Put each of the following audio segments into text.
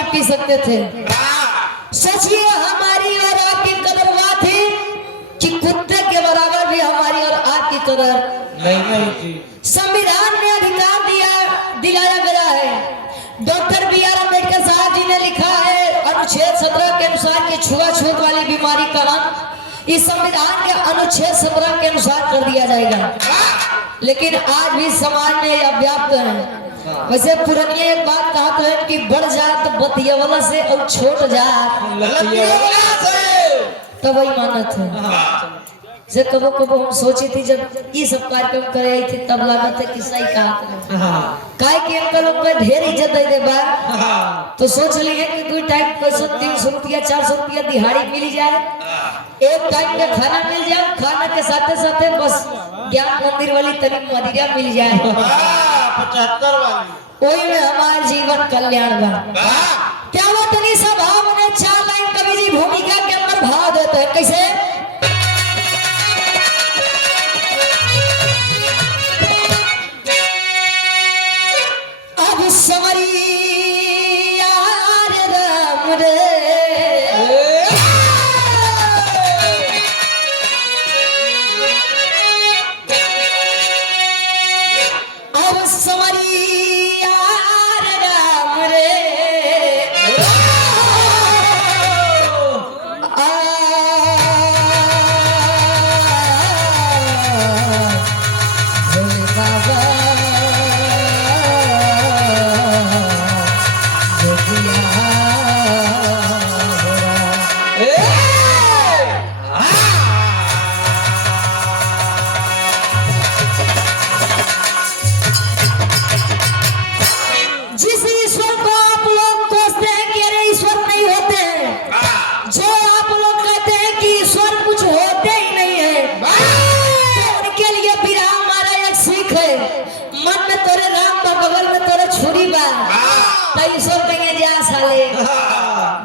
पानी पी सकते थे। सोचिए हमारी और आपकी कदर हुआ थी कि कुत्ते के बराबर भी हमारी और आपकी कदर नहीं जी। संविधान में अधिकार दिलाया गया है। Doctor B R. अम्बेडकर साहब जी ने लिखा है अनुच्छेद 17 के अनुसार कि छुआछूत वाली बीमारी का अंत इस संविधान के अनुच्छेद 17 के अनुसार कर दिया जाएगा। लेकिन आज भी समाज में यह व्याप्त है। वैसे पुरानी एक बात कहते हैं कि बड़ जात बतियवला से और छोट जात तब वही मानत है। से कबो कबो हम सोची थी जब ये सब कार्यक्रम करे थे तब लागत है कि सही कहा काय कि अंकल लोग पे ढेर इज्जत दे बा तो सोच लिए कि 2 टाइम पैसा 300 रुपया 400 रुपया दिहाड़ी मिल जाए, एक टाइम का खाना मिल जाए, खाना के साथे साथे बस ज्ञान मंदिर वाली तनी मदिरा मिल जाए 75 वाली वही में हमारा जीवन कल्याण बा। क्या वो तनी सब भाव ने 4 लाइन कवि जी भूमिका के अंदर भाव देते हैं कैसे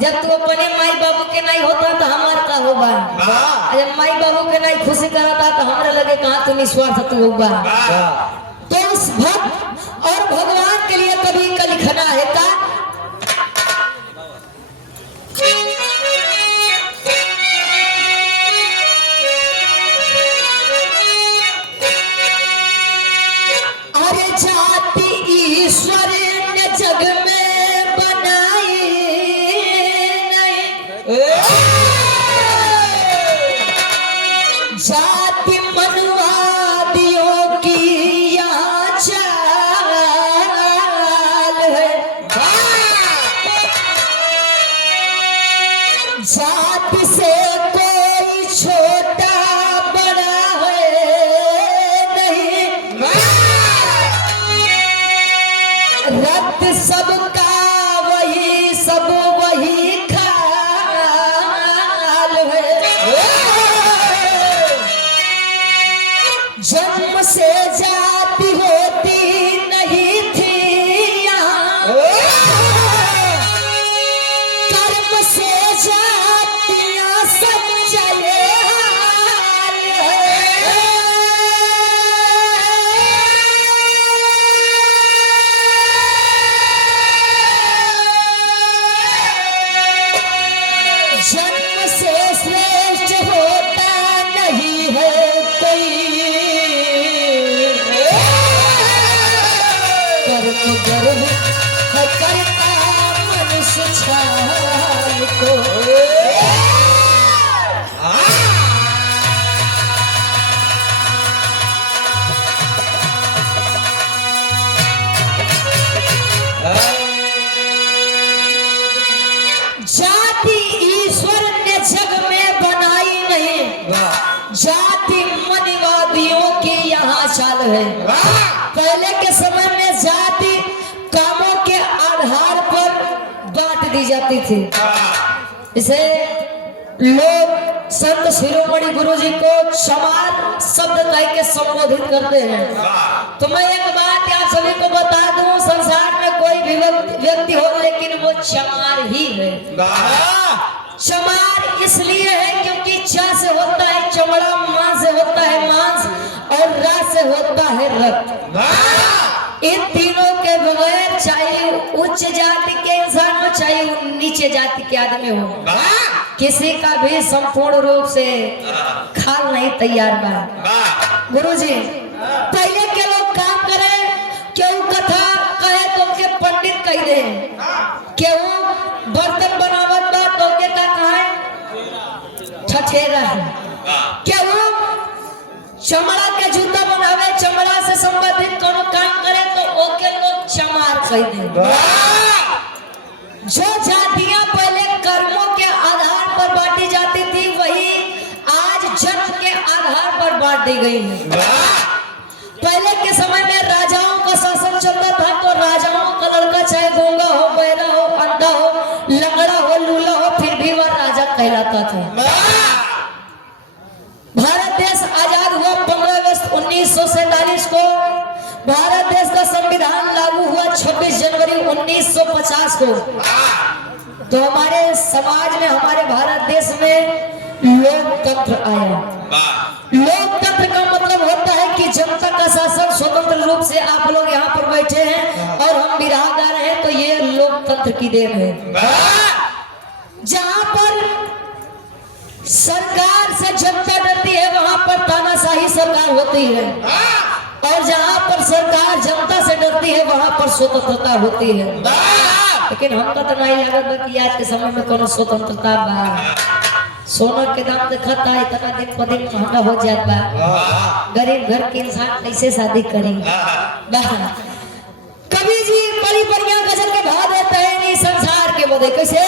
जब तू अपने माई बाबू के नहीं होता तो हमार का होगा, जब माई बाबू के नहीं खुशी कराता तो हमारे लगे कहाँ तू निस्वार्थ तू होगा। तो उस भक्त और भगवान के लिए कभी का लिखना है का अरे जाति ईश्वर ने जग में जाति मनवादियों की यहाँ चाल है। जाति से कोई छोटा बड़ा है नहीं, रक्त सबका वही सब वही जन्म से जाति होती नहीं थी यहाँ, कर्म से जातियाँ समझे जन्म से श्रेष्ठ होता नहीं है कोई, गर्व करता मनुष्य छाल को। जाति ईश्वर ने जग में बनाई नहीं, जाति मनवादियों की यहाँ चाल है। पहले के समय में जाति कामों के आधार पर बांट दी जाती थी। इसे लोग संत शिरोमणि गुरु जी को चमार शब्द कह के संबोधित करते हैं। तो मैं एक बात आप सभी को बता दूं, संसार में कोई भी व्यक्ति हो लेकिन वो चमार ही है। चमार इसलिए है क्योंकि चा से होता है चमड़ा, मां से होता है मांस और रा से होता है रक्त। इन तीनों के बगैर चाहे उच्च जाति के इंसान हो चाहे नीचे जाति के आदमी हो, किसी का भी संपूर्ण रूप से खाल नहीं तैयार बा। गुरुजी पहले के लोग काम करे, केहू कथा कहे तो के पंडित कह दे, केहू बर्तन बनावत बा तो के का कहे ठठेरा है, केहू चमड़ा के जूता बनावे, चमड़ा से संबंधित कोनो काम करे तो ओके लोग चमार कह दे। जो जातियां पहले कर्मों के आधार पर बांटी जाती थी, वही आज जन्म के आधार पर बांट दी गई है। पहले के समय में राजाओं का शासन चलता था, तो राजाओं का लड़का चाहे गूंगा हो, बहरा हो, अंधा हो, लंगड़ा हो, लूला हो, फिर भी वह राजा कहलाता था। भारत देश आजाद हुआ 15 अगस्त 1947 को। भारत देश का संविधान लागू हुआ 26 जनवरी 1950 को। तो हमारे समाज में, हमारे भारत देश में लोकतंत्र आया। लोकतंत्र का मतलब होता है कि जनता का शासन स्वतंत्र रूप से, आप लोग यहाँ पर बैठे हैं और हम बिरादर हैं, तो ये लोकतंत्र की देन है। जहाँ पर सरकार से जनता डरती है, वहाँ पर तानाशाही सरकार होती है, और जहाँ पर सरकार जनता से डरती है, वहाँ पर स्वतंत्रता होती है। लेकिन हमका तो नहीं लगता कि आज के समय में कोनो स्वतंत्रता बा। सोना के दाम देखता है, इतना दिन पर दिन महंगा हो जाता बा। गरीब घर के इंसान कैसे शादी करें? कवि जी बड़ी बढ़िया गजल के भाव देते हैं, नहीं संसार के बोधे कैसे।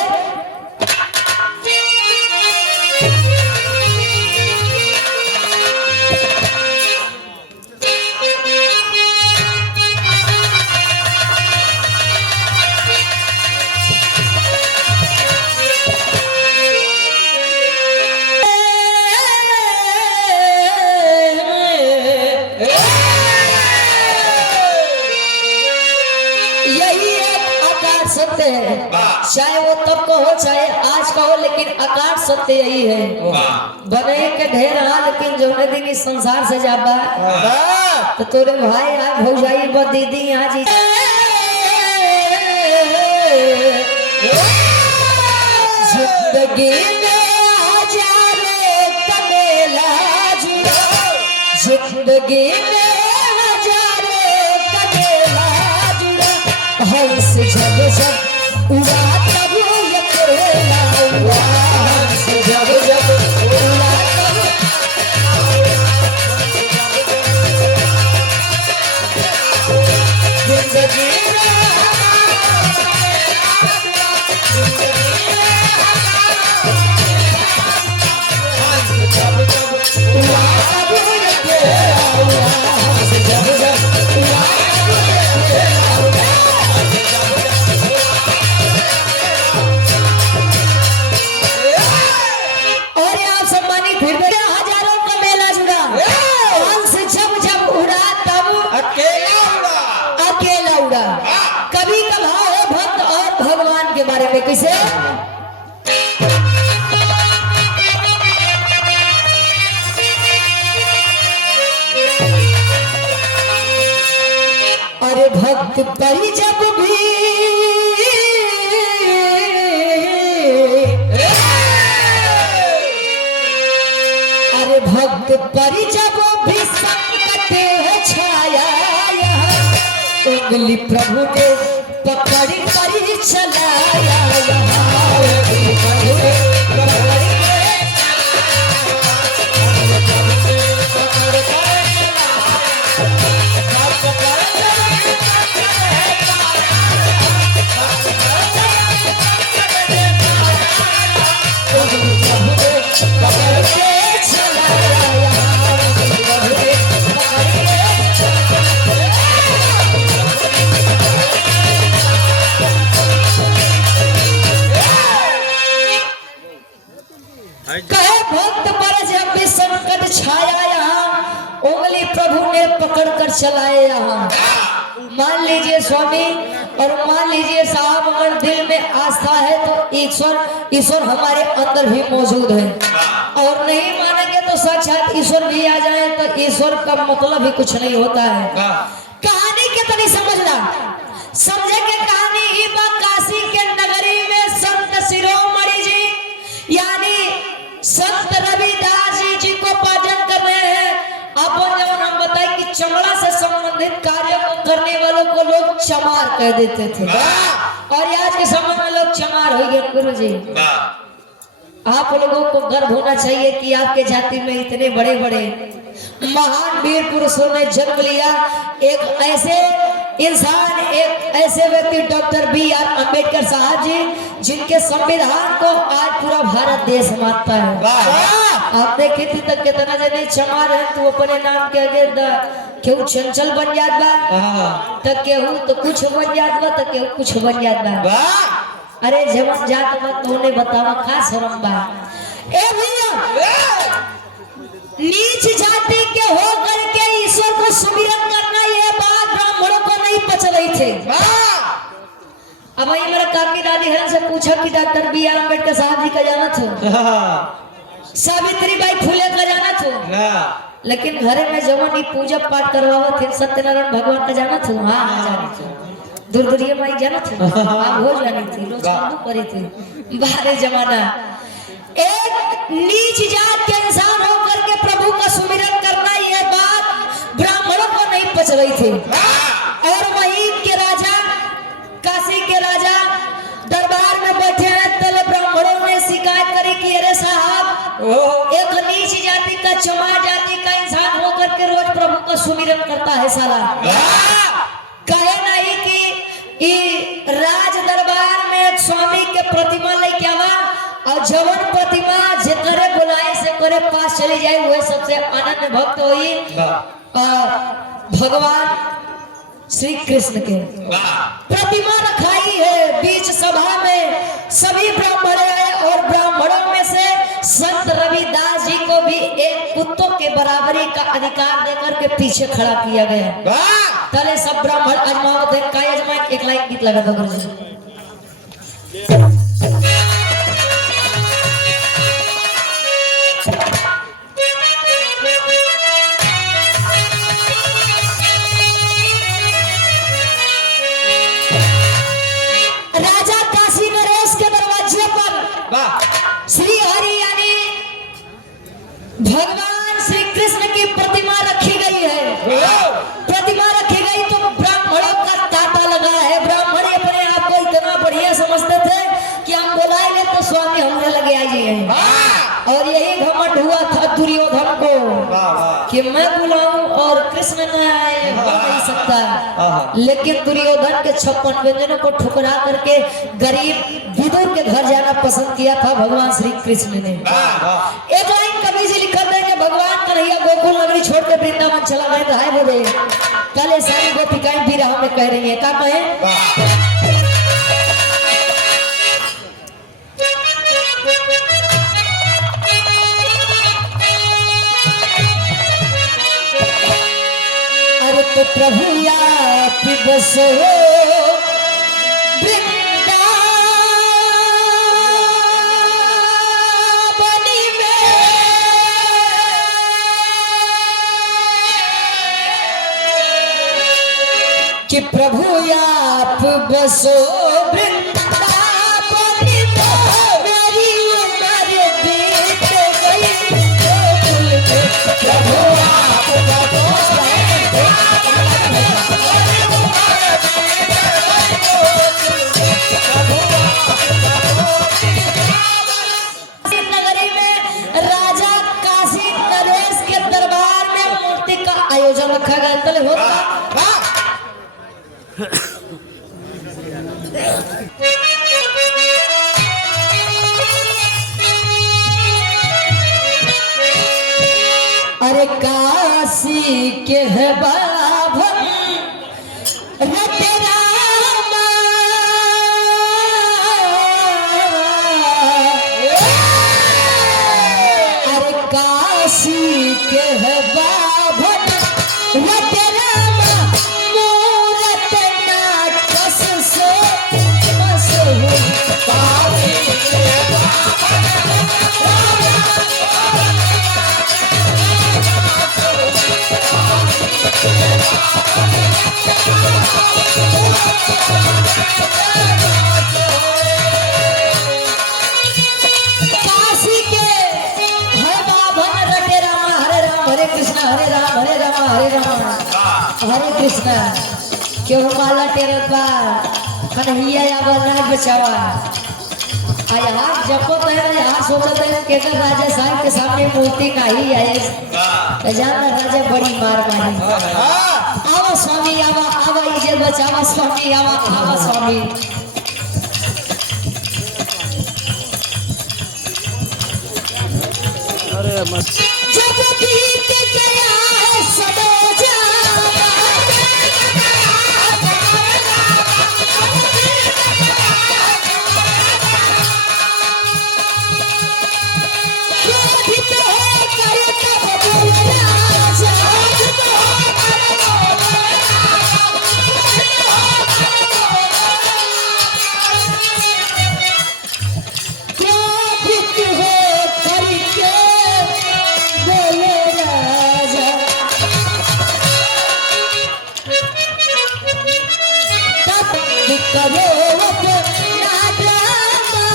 सत्य है, चाहे वो तब का हो चाहे आज का हो, लेकिन आकार सत्य यही है। बने के ढेर रहा, लेकिन जो दिन इस संसार से जाबा तो तोरे भाई आ भौजाई ब दीदी यहाँ जी जिंदगी में हजारों कमेला जुड़ा, जिंदगी में हजारों कमेला जुड़ा, हंस जब जब उड़ा तब ये करेला हुआ, हंस जब जब उड़ा तब जिंदगी में कैसे। अरे भक्त परी जब भी अरे भक्त परी जब भी संकट है छाया, उंगली प्रभु ने पकड़ कर चलाया, कहे भक्त पर जब भी संकट छाया, यहाँ उंगली प्रभु ने पकड़ कर चलाए। यहाँ मान लीजिए स्वामी, और मान लीजिए साहब, अगर दिल में आस्था है तो ईश्वर हमारे अंदर भी मौजूद है, और नहीं मानेंगे तो साक्षात ईश्वर भी आ जाए, तो ईश्वर का मतलब ही कुछ नहीं होता है। कहानी के तनी समझना, समझे के कहानी ही काशी के नगरी में संत संबंधित कार्यों को करने वालों को लोग चमार कह देते थे। और आज के समय में लोग चमार हो गए। गुरु जी, आप लोगों को गर्व होना चाहिए कि आपके जाति में इतने बड़े बड़े महान वीर पुरुषों ने जन्म लिया। एक ऐसे इंसान, एक ऐसे व्यक्ति डॉक्टर B.R. अम्बेडकर साहब जी, जिनके संविधान को आज पूरा भारत देश मानता है। आप देखे थे तक कितना जने चमार है तो अपने नाम के आगे केहू चंचल बन जात बा, तक केहू तो कुछ बन जात बा, तक केहू कुछ बन जात बा। अरे जवन जात मत तूने बतावा खा शर्म बा। ए भैया, नीच जाति के हो करके ईश्वर को सुमिरन करना, ये बात ब्राह्मणों को नहीं पच रही थी। अब वही मेरा काकी दादी हरण से पूछा कि डॉक्टर B.R. अम्बेडकर साहब जी का जाना था, सावित्रीबाई फुले का जाना था, लेकिन घरे में जवन पूजा पाठ करवावा थे सत्यनारायण भगवान का जाना था। हाँ जानी थी, दुर्गुरिया माई जाना थी, आप हो जानी थी, लोग चालू करी थी बाहर जमाना। एक नीच जात के इंसान होकर के प्रभु का सुमिरन करना, यह बात ब्राह्मणों को नहीं पच रही थी। और वहीं के राजा, काशी के राजा दरबार में बैठे हैं, तले ब्राह्मणों ने शिकायत करी कि अरे साहब, एक नीच जाति का, चमार जाति का इंसान होकर के रोज प्रभु का सुमिरन करता है साला। कहे नहीं कि राज दरबार में एक स्वामी के प्रतिमा लेके आवा, और जवन प्रतिमा जेकरे बुलाए से करे पास चली जाए, वह सबसे अनन्य भक्त हुई भगवान श्री कृष्ण के। प्रतिमा रखाई है बीच सभा में, सभी ब्राह्मण आए, और ब्राह्मणों में से संत रविदास जी को भी एक कुत्तों के बराबरी का अधिकार देकर के पीछे खड़ा किया गया। तले सब ब्राह्मण अजमावत है, काय अजमाए, एक लाइन गीत लगा दो गुरु जी। राजा काशी नरेश के दरवाजे पर श्री हरि यानी भगवान श्री कृष्ण की प्रतिमा रखी गई है। प्रतिमा रखी गई तो ब्राह्मणों का तांता लगा है। ब्राह्मण अपने आप को इतना बढ़िया समझते थे कि हम बुलाएंगे तो स्वामी हमने लगे आइए। और यही घमंड हुआ था दुर्योधन को कि मैं बुलाऊं और कृष्ण न आए, हो नहीं सकता। लेकिन दुर्योधन के 56 व्यंजनों को ठुकरा करके गरीब विदुर के घर जाना पसंद किया था भगवान श्री कृष्ण ने। एक लाइन कवि जी लिखते हैं कि भगवान कन्हैया गोकुल नगरी छोड़ के वृंदावन चला गए तो हाय बोले, कल ये सारी गोपिकाएं भी राह में कह रही है, क्या कहें? तो प्रभु आप बसो वृंदावनी में, कि प्रभु आप बसो वृंदावनी में, मेरी उम्र बीत गई गोकुल में, प्रभु आप बसो नगरी में। राजा काशी नरेश के दरबार में मूर्ति का आयोजन रखा गया। तले होता अरे काशी के है बाभन रते रामा, अरे काशी के है बाभन रते रामा, मूरत नाटस से मशहूर काशी के काशी के है बाभन रटे रामा, हरे राम हरे कृष्ण हरे राम हरे राम हरे राम हरे हरे कृष्णा क्यों माला तेरे बा कन्हैया या बना बचावा आ यहाँ जब तो यहाँ सोचते हैं कि अगर राजा साहब के सामने मूर्ति का ही है तो जानना राजा बड़ी मार मारी आवा स्वामी आवा आवा इज्जत बचावा स्वामी आवा आवा स्वामी जब बीत गया है सदा जावा क्रोधित होकर तब बोला जाग क्रोधित होकर के बोले राजा तब करो अपना ड्रामा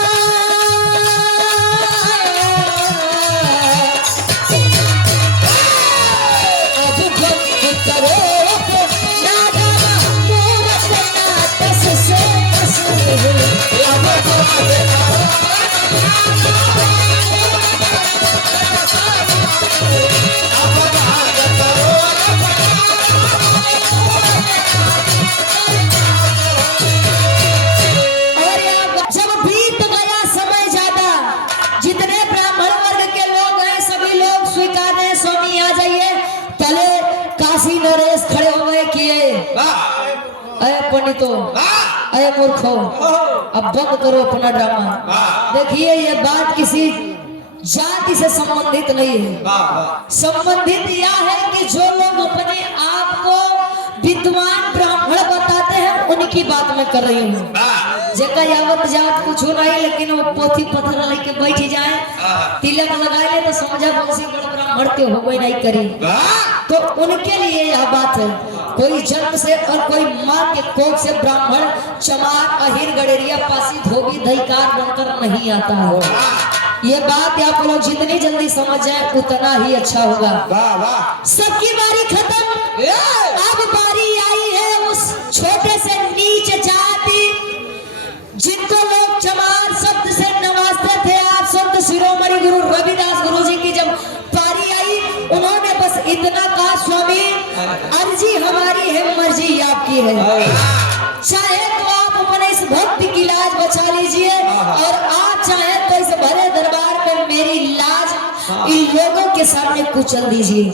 अब बंद करो अपना ड्रामा मोर अपना दस से दस अब और जब बीत गया समय ज्यादा जितने ब्राह्मण वर्ग के लोग हैं सभी लोग स्वीकार हैं स्वामी आ जाइए तले काशी नरेश खड़े हो गए किए अरे पंडितो अरे मूर्खो अब बंद करो अपना ड्रामा देखिए ये बात किसी जाति से संबंधित नहीं है संबंधित यह है कि जो लोग अपने आप को विद्वान ब्राह्मण बताते हैं उनकी बात मैं कर रही हूँ जेका यावत जात कुछ नहीं लेकिन वो पोथी पत्थर लेके बैठ जाए तिलक लगाए ले तो समझा बंसी बड़ ब्राह्मण के हो गई नहीं करी तो उनके लिए यह बात है कोई जन्म से और कोई माँ के कोख से ब्राह्मण चमार अहिर गडेरिया पासी धोबी दहीकार बनकर नहीं आता है ये बात आप लोग जितनी जल्दी समझ जाए उतना ही अच्छा होगा सबकी बारी खत्म अब बारी आई है उस छोटे से नीच जाति जिनको लोग चमार शब्द से नवाजते थे आप शब्द शिरोमणि गुरु रविदास गुरु जी की जब पारी आई उन्होंने बस इतना कहा स्वामी अर्जी हमारी है मर्जी आपकी है चाहे तो आप अपने इस भक्ति की लाज बचा लीजिए और आप चाहे तो इस भरे दरबार में मेरी लाज इन लोगों के सामने कुचल दीजिए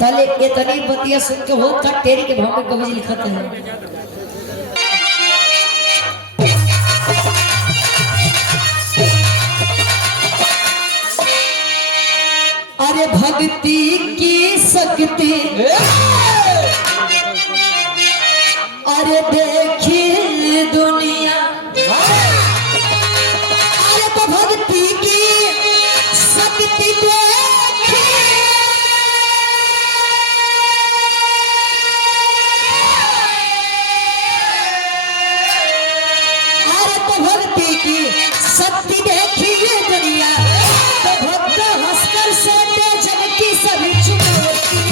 तले इतनी बतिया सुन के हो टेरी के भाव में कवि लिखते हैं अरे भक्ति की शक्ति अरे देखी दुनिया अरे तो भक्ति की शक्ति देखी अरे तो भक्ति की शक्ति देखी ये दुनिया तो भक्त हंसकर सोते जग की सभी चुनौती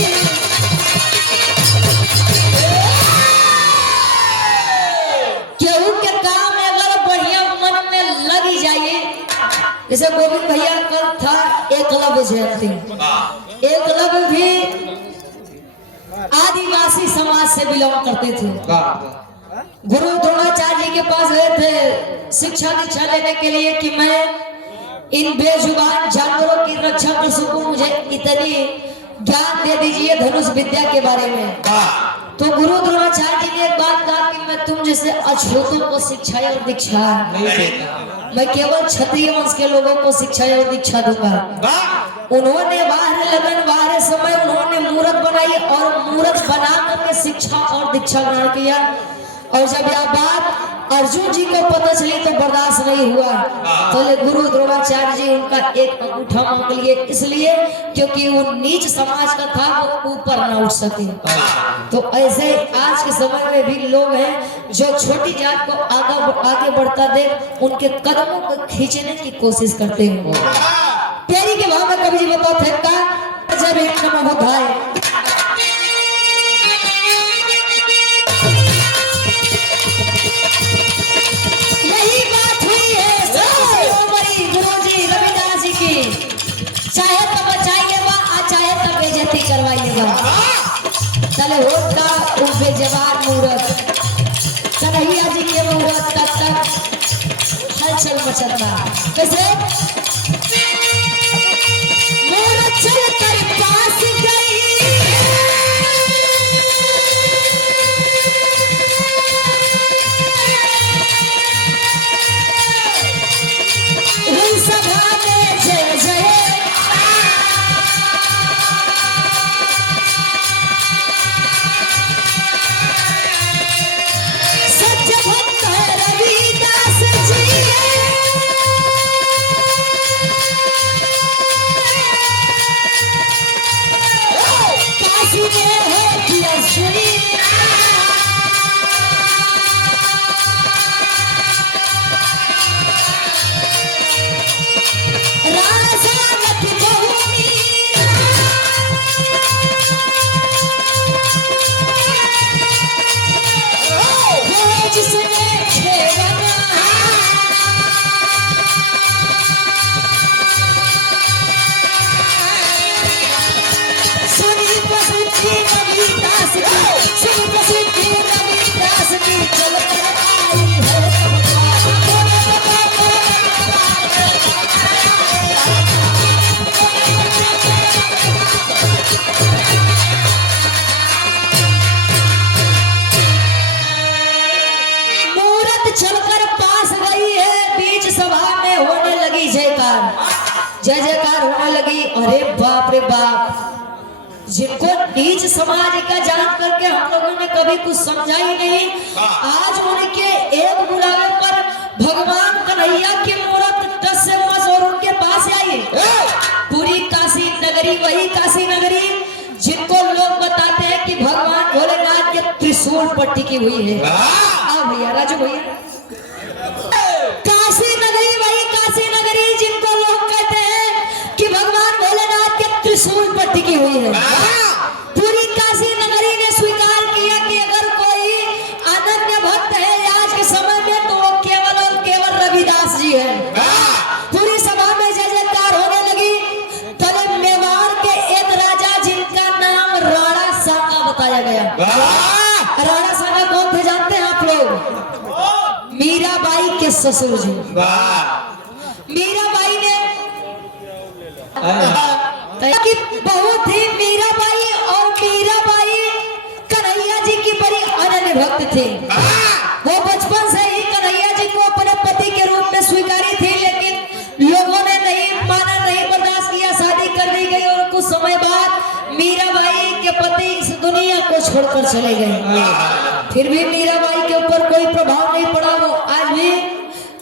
केहू के काम में अगर बढ़िया मन में लगी जाइए जैसे गोविंद भैया कल था एकलव्य जयंती एकलव्य भी आदिवासी समाज से बिलोंग करते थे गुरु द्रोणाचार्य जी के पास गए थे शिक्षा दीक्षा लेने के लिए कि मैं इन बेजुबान जानवरों की रक्षा कर सकूं मुझे इतनी ज्ञान दे दीजिए धनुष विद्या के बारे में तो गुरु द्रोणाचार्य जी ने एक बात कहा कि मैं तुम जैसे अछूतों को शिक्षा और दीक्षा मैं केवल क्षत्रिय वंश के लोगों को शिक्षा और दीक्षा दूंगा उन्होंने बाहर लगन बाहर समय उन्होंने मूर्त बनाई और मूर्त बना करके शिक्षा और दीक्षा ग्रहण किया और जब यह बात अर्जुन जी को पता चली तो बर्दाश्त नहीं हुआ तो गुरु द्रोणाचार्य जी उनका एक अंगूठा मांग लिए इसलिए क्योंकि वो नीच समाज का था वो ऊपर ना उठ सके तो ऐसे आज के समय में भी लोग हैं जो छोटी जात को आगे बढ़ता देख उनके कदमों को खींचने की कोशिश करते हैं तेरी के भाव में कवि जी बताते हैं जब एक नमः बुधाए बा तले होता उ बेजवार मूरत कन्हैया जी के मूरत तब तक हलचल मचल बा कैसे मूरत चल कर पास गई सभा में जय जय सत्य भक्त रविदास जी काशी में है किया सुनी चलकर पास गई है बीच सभा में होने लगी जयकार जय जयकार होने लगी। अरे बाप रे बाप जिनको नीच समाज का जान करके हम लोगों ने कभी कुछ समझा ही नहीं आज उनके एक बुलावे पर भगवान कन्हैया की मूर्त टस से मस और उनके पास आई पूरी काशी नगरी वही काशी नगरी जिनको लोग बताते हैं कि भगवान भोलेनाथ के त्रिशूल पर टिकी हुई है। आओ भैया राजू भैया काशी नगरी वही काशी नगरी जिनको लोग कहते हैं कि भगवान भोलेनाथ के त्रिशूल पर टिकी हुई है। पूरी काशी नगरी ने स्वीकार किया कि अगर कोई अनन्य भक्त है आज के समय में तो वो केवल और केवल रविदास जी है। पूरी सभा में जय जयकार होने लगी। तब मेवाड़ के एक राजा जिनका नाम राणा साका बताया गया। राणा साका कौन थे जानते हैं आप लोग? मीराबाई के ससुर जी। मीराबाई ने कि बहुत ही मीराबाई और मीराबाई कन्हैया जी की बड़ी अनन्य भक्त थी। वो बचपन से ही कन्हैया जी को अपने पति के रूप में स्वीकारी थी लेकिन लोगों ने नहीं माना नहीं बर्दाश्त किया शादी कर दी गई और कुछ समय बाद मीराबाई के पति इस दुनिया को छोड़कर चले गए। फिर भी मीराबाई के ऊपर कोई प्रभाव नहीं पड़ा। वो आज भी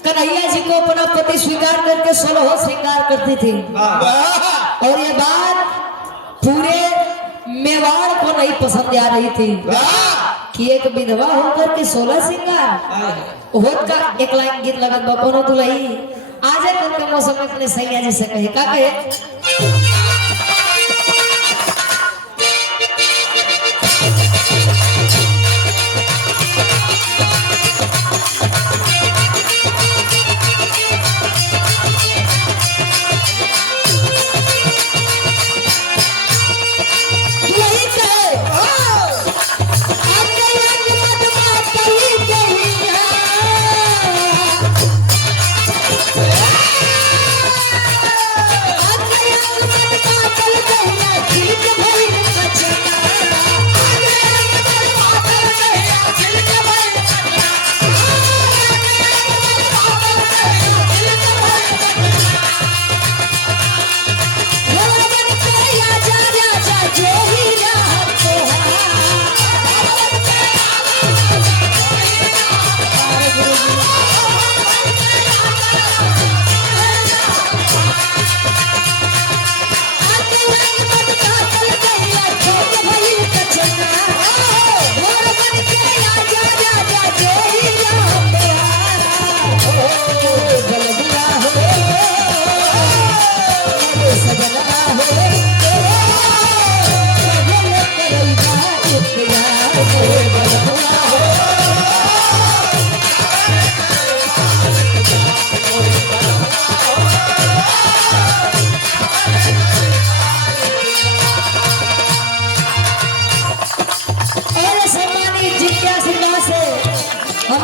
कन्हैया जी को अपना पति स्वीकार करके 16 श्रृंगार करती थी और ये बात पूरे मेवाड़ को नहीं पसंद आ रही थी कि एक विधवा होकर के 16 श्रृंगार होत का एक लाइन गीत लगत बा कोनो दुलही आजे कल के मौसम में अपने सैया जी से कहे का कहे